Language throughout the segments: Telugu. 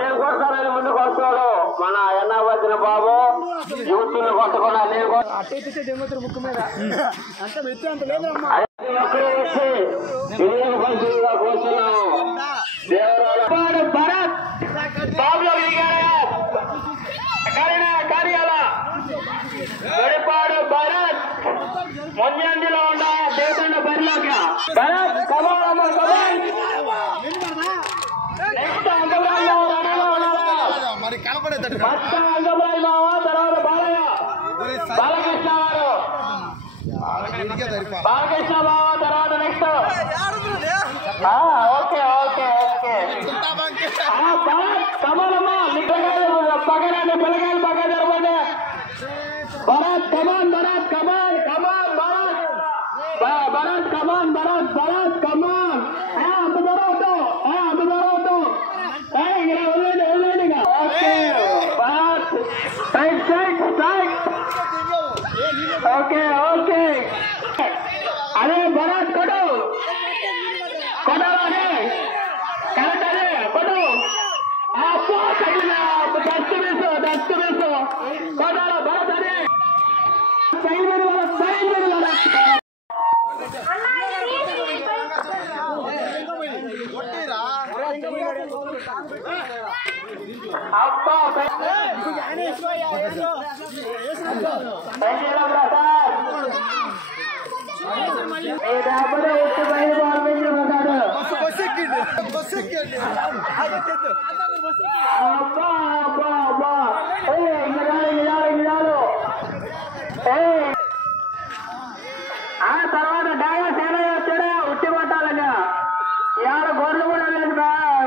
నేను కొడతానని ముందుకు వస్తాడు మన ఎన్నా వచ్చిన బాబు యూత్ని కొట్టకుండా నేను ముక్కు మీద కూర్చున్నాము భరత్ బాబులో గడిపాడు భరత్ ముంజండిలో ఉన్న దేశంలో బరిలోకి భరత్ అంగబ్రాయి మావ తర్వాత బాలకృష్ణ గారు బాలకృష్ణ బావ తర్వాత నెక్స్ట్ ఓకే ఓకే ఓకే కమలమ్మా పక్కన పిల్లకాయలు పక్క జరపండి భరత్ కమాన్ భరత్ కమాన్ కమాన్ భరత్ కమాన్ భరత్ కమాన్ అంత దూరం అంత దూరం okay Bharat strike strike strike okay okay అదే భరత్ కొడు కొడాలి కరెక్ట్ అదే కొడు డస్ట్ మిస్ కొడాల భరత్ అదే అబ్బా ఆ తర్వాత డాగా సేనయ్య వచ్చాడా ఉట్టి పట్టాలగా ఇవాళ గొర్రెలు కూడా లేదు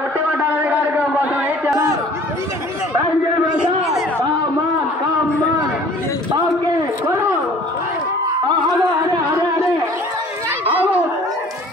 ఉట్టి పట్టాలని కార్యక్రమం కోసం ఓకే అదే అదే అదే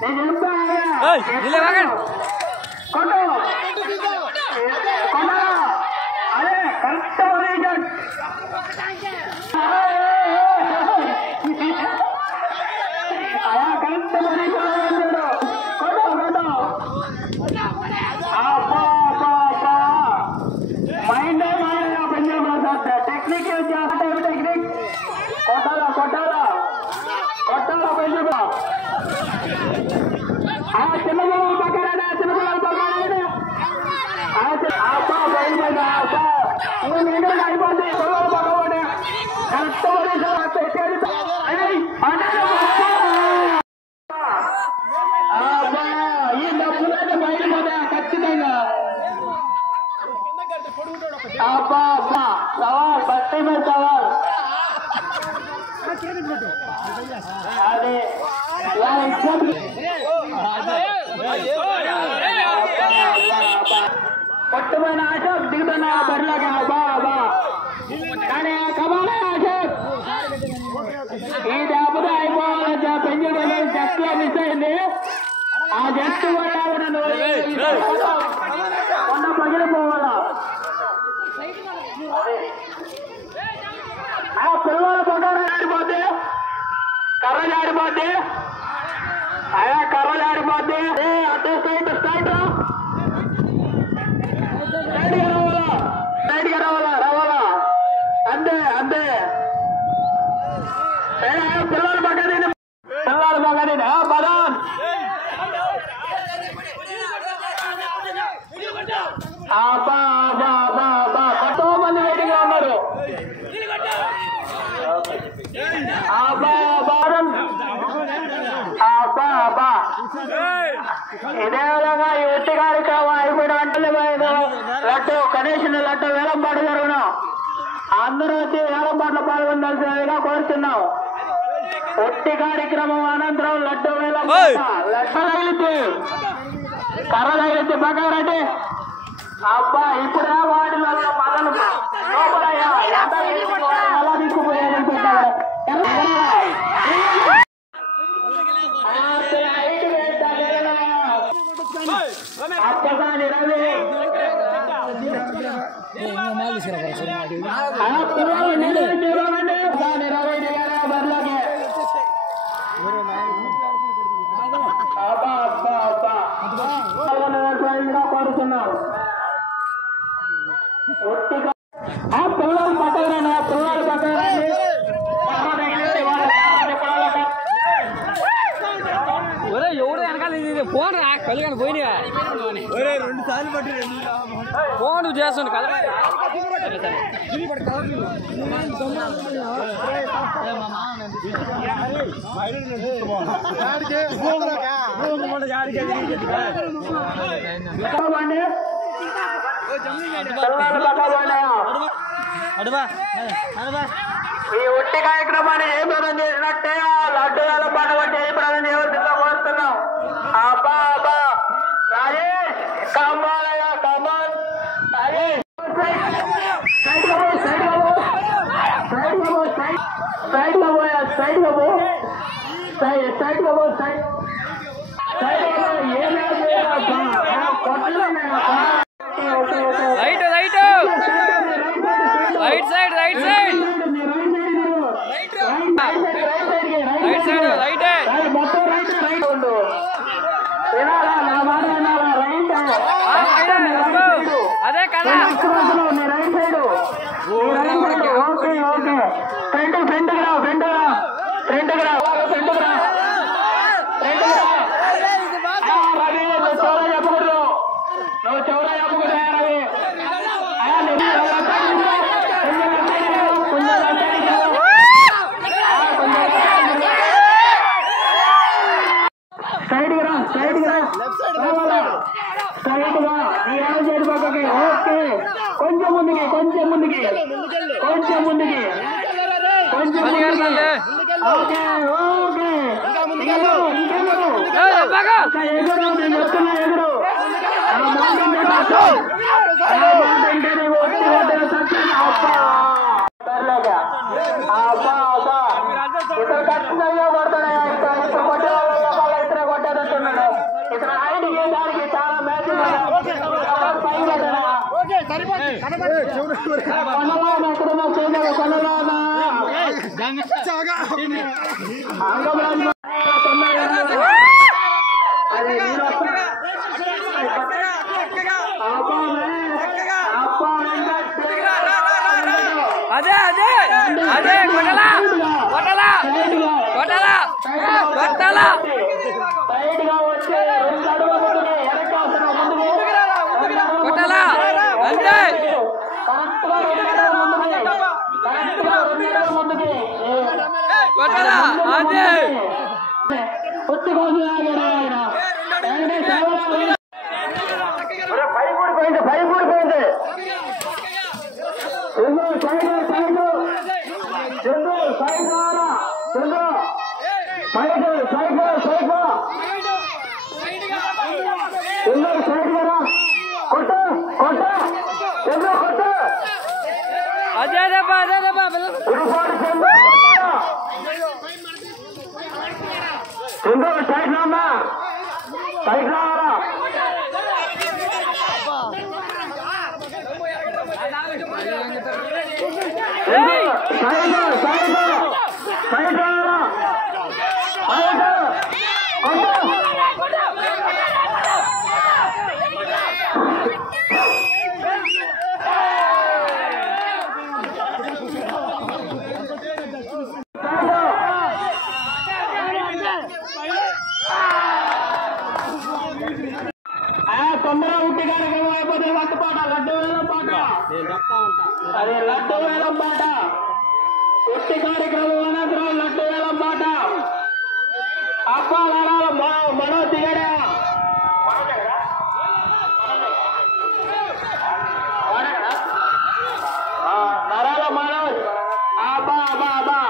నేను చెప్తా కొట్టు కొన్నా అదే కరెక్ట్ ఖచ్చితంగా సవాల్ బట్టి మీద సవాల్ అదే పట్టుమైన అశోక్ దిగుతున్నా బరిలోకి బా కానీ కమాలే అశోక్ ఈ దెబ్బతో అయిపోవాలి పెంచుకొని జస్ట్ లో మిస్ అయింది ఆ జస్ట్ కొండ పగిలిపోవాలా పిల్లల పొగర జారిపోద్ది కర్ర జారిపోద్ది అయ్యా కర్ర జారిపోద్ది అదే స్ట్రైట్ స్ట్రైట్ స్ట్రైట్ గా రావాలా అంతే అంతే పిల్లల పక్కన బదాన్ ఎంతో మంది వెయిటింగ్ గా ఉన్నారు ఇదే విధంగా ఈ ఒట్టి కార్యక్రమం అయిపోయిన వెంటనే లడ్డు గణేష్ లడ్డు వేలంపాటు జరుగును అందరూ వచ్చి వేలంపాట్లో పాల్గొనాల్సిందిగా కోరుతున్నాం ఒట్టి కార్యక్రమం అనంతరం లడ్డు వేలంపాట కర్ర తగిలింది పక్కనరండి అబ్బా ఇప్పుడు వాటిలో మదలు అలా తీసుకుపోయారని పెట్టారు అప్పసాని రవి బర్లోకి కోరుతున్నారు పిల్లలు పక్కన పిల్లలు పక్కన ఎవడు వెనకాల ఫోన్ కలిగాను పోయినా 2 సార్లు పట్టి ఫోన్ చేస్తుండు కదా ఈ ఒట్టి కార్యక్రమాన్ని జయప్రదం చేసినట్టే లడ్డు వేలపాట జయప్రదం చేయవలసిందిగా కోరుతున్నాం. అబ్బా అబ్బా Rajesh Kamalayya Kamal Rajesh right right right side right side right side right మొత్తం రైట్ రైట్ ఉండు అదే కదా right side okay okay front front రా ఫ్రంట్ రా ఫ్రంట్ రా ఫ్రంట్ రా రవి నువ్వు చౌరా చెప్పకూడదు నువ్వు చౌరా చెప్పకూడదు ఓకే కొంచెం ముందుకి కొంచెం ముందుకి కొంచెం ముందుకి కొంచెం ఓకే ఓకే ఎగురు నేను చెప్తున్నా ఎగురు ఇతను ఖచ్చితంగా కొడతాడు ఇతను కొట్టే ఇతర కొట్టేటట్టున్నాడు ఇతను హైట్కి దానికి చాలా మ్యాచ్ అదే అదే అదే కొట్టలా కొట్టలా కొట్టలా కొట్టలా కొట్టలా అంతే కొట్టలా అదే అదేదబ్బా అదేదబ్బా సైడ్ రామ్మా సైడ్ రావాలా తొందరగా ఉట్టి కార్యక్రమం అయిపోతే లడ్డు పాట లడ్డు వేలం పాట అదే లడ్డు వేలం పాట ఉట్టి కార్యక్రమం అనంతరం లడ్డు వేలం పాట అబ్బా మనో దిగడా నరాల మనోజ్ అబ్బా అబ్బా అబ్బా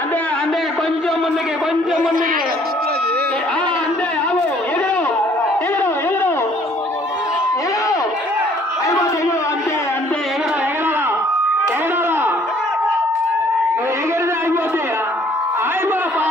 అంతే అంతే కొంచెం ముందుకి అంతే ఆవు ఎగురు ఎగురు ఎగురు ఎగురు అయిపోతే ఎగురు అంతే అంతే ఎగరాలా నువ్వు ఎగిరితే అయిపోతే అయిపోతా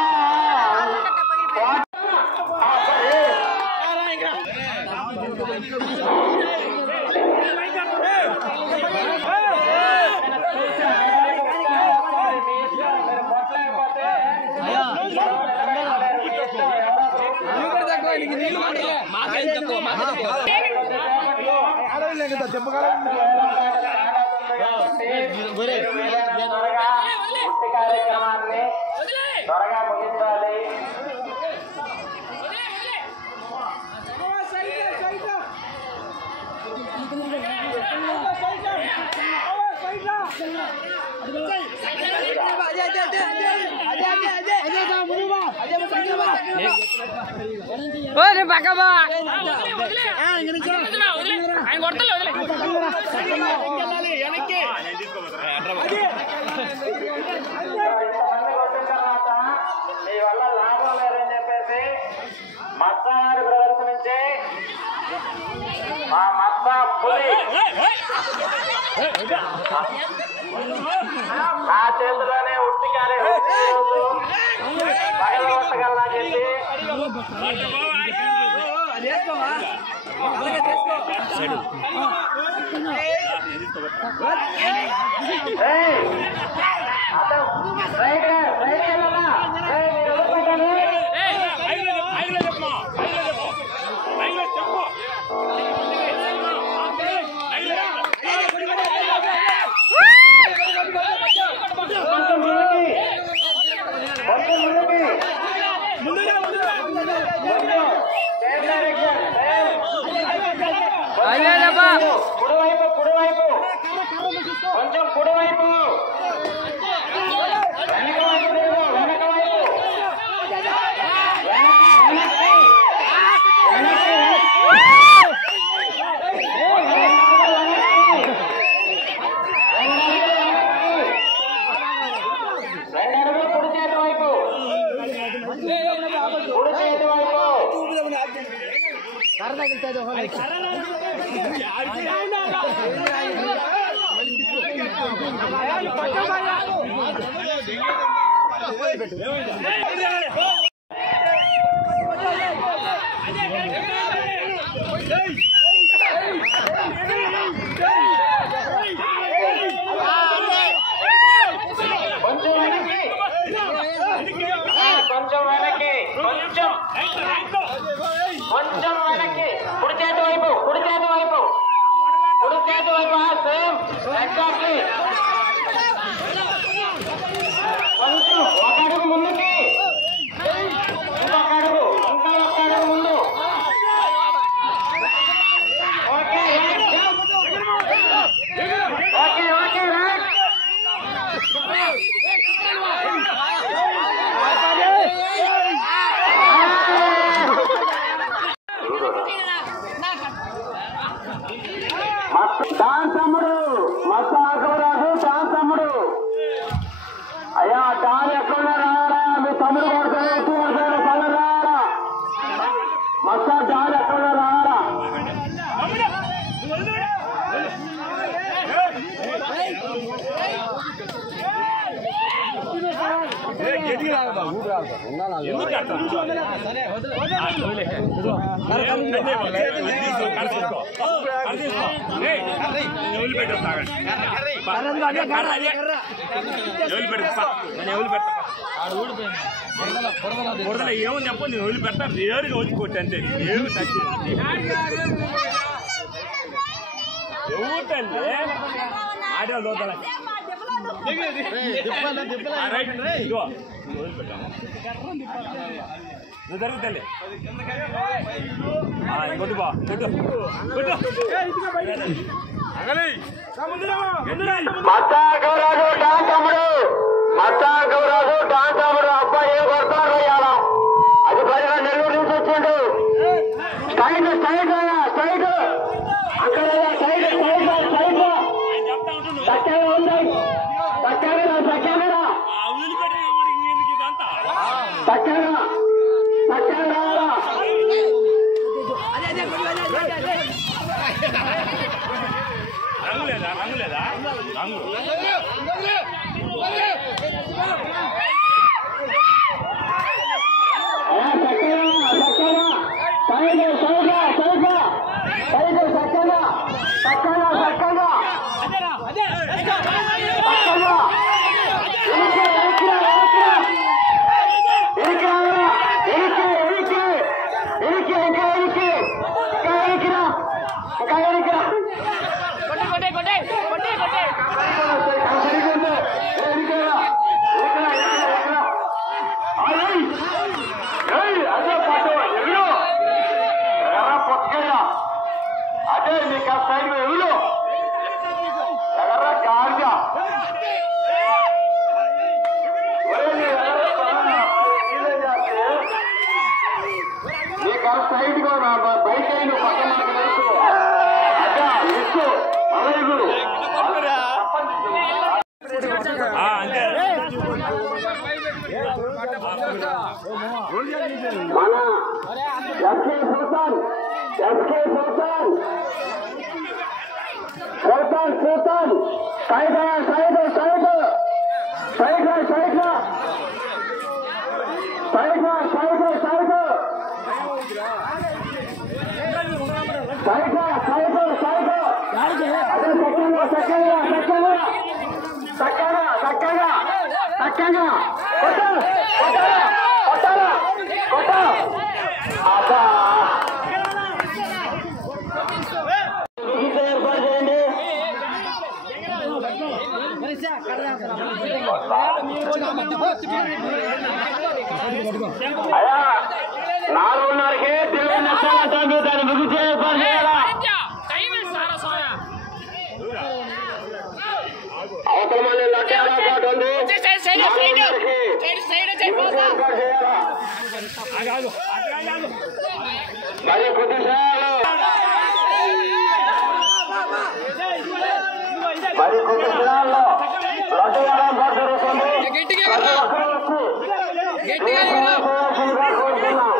కార్యక్రమాన్ని త్వరగా ముగించాలి. మీ వల్ల లాభం లేదని చెప్పేసి మత్స్యహారి బ్రదర్స్ నుంచి మా మత్స్య పులి నా చేతిలోనే ఉట్టికారే పగల కొట్టగలనా చెప్పి కుడివైపు కుడివైపు కొంచెం కుడివైపు వెనక వైపు వెనక వైపు రెండు అడుగులు కుడి చేతి వైపు కుడి చేతి వైపు కొంచెం వెనక్కి కొంచెం వెనక్కి కుడి చేతి వైపు కుడి చేతి వైపు కుడి చేతి వైపు సేమ్ ఎగ్జాక్ట్లీ కొంచెం ఒక అడుగు ముందుకి ఇంకొక అడుగు ఇంకా ఒక అడుగు ముందు ఓకే ఓకే ఓకే రైట్ తమ్ముడు మత్స్య ఆకరాజు తమ్ముడు అయ్యా డాన్ ఎక్కడ రావాలా మీ తమ్ముడు కొడుతుంది ఎక్కువ పనులు రావాలా మత్స్య డాన్ ఎక్కడ రావాలా ఏమో చెప్ప నేను వదిలి పెడతా నేరుగా వచ్చి కొట్టంటే ఏమి తగ్గింది ఏమిటండి ఆటలు చూద్దాం నువ్వు జరుగుతుంది కొట్టుబా మత్స్య గౌరాజు డాన్ తమ్ముడు మత్స్య గౌరాజు డాన్ తమ్ముడు అబ్బాయి ఏ కొడతారు ఇవాళ అది పైన నెల్లూరు నుంచి వచ్చిండు సైడ్ సైడ్ సైడ్ అక్కడ సైడ్ సైడ్ సైడ్ చక్కగా ఉంది చక్కగా చక్కగా చక్కగా చక్కగా రంగు లేదా రంగు లేదా రంగు ఇంకా సైడ్ ఎగులు ఎగర్రా కారుగా సైడ్ గా బైక్ అయిన పక్క మనకు తెలుసు అదా ఎత్తు అలగురు మన ఎస్కే సుల్తాన్ సైడ్ అయ్యా 4:30కే తెలివి నచ్చాలంటే దాన్ని ముగిసే ఏర్పాటు చేయాలా అవతల మళ్ళీ లట్టాలా పాటు ఉంది మరి కొద్ది సమయాలు లడ్డు ఏర్పాటు జరుగుతుంది ప్రతి ఒక్కరూ కోరుతున్నాం